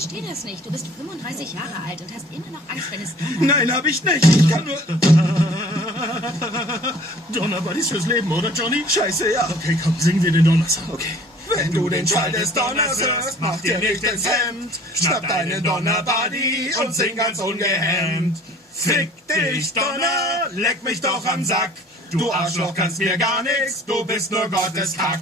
verstehe das nicht. Du bist 35 Jahre alt und hast immer noch Angst, wenn es donnert. Nein, hab ich nicht. Ich kann nur... Donnerbuddies fürs Leben, oder, Johnny? Scheiße, ja. Okay, komm, singen wir den Donnersong. Okay. Wenn du den Schall des Donners hörst, mach dir nicht ins Hemd. Schnapp deinen Donnerbuddy und sing ganz ungehemmt. Fick dich, Donner, leck mich doch am Sack. Du Arschloch kannst mir gar nix, du bist nur Gottes Kack.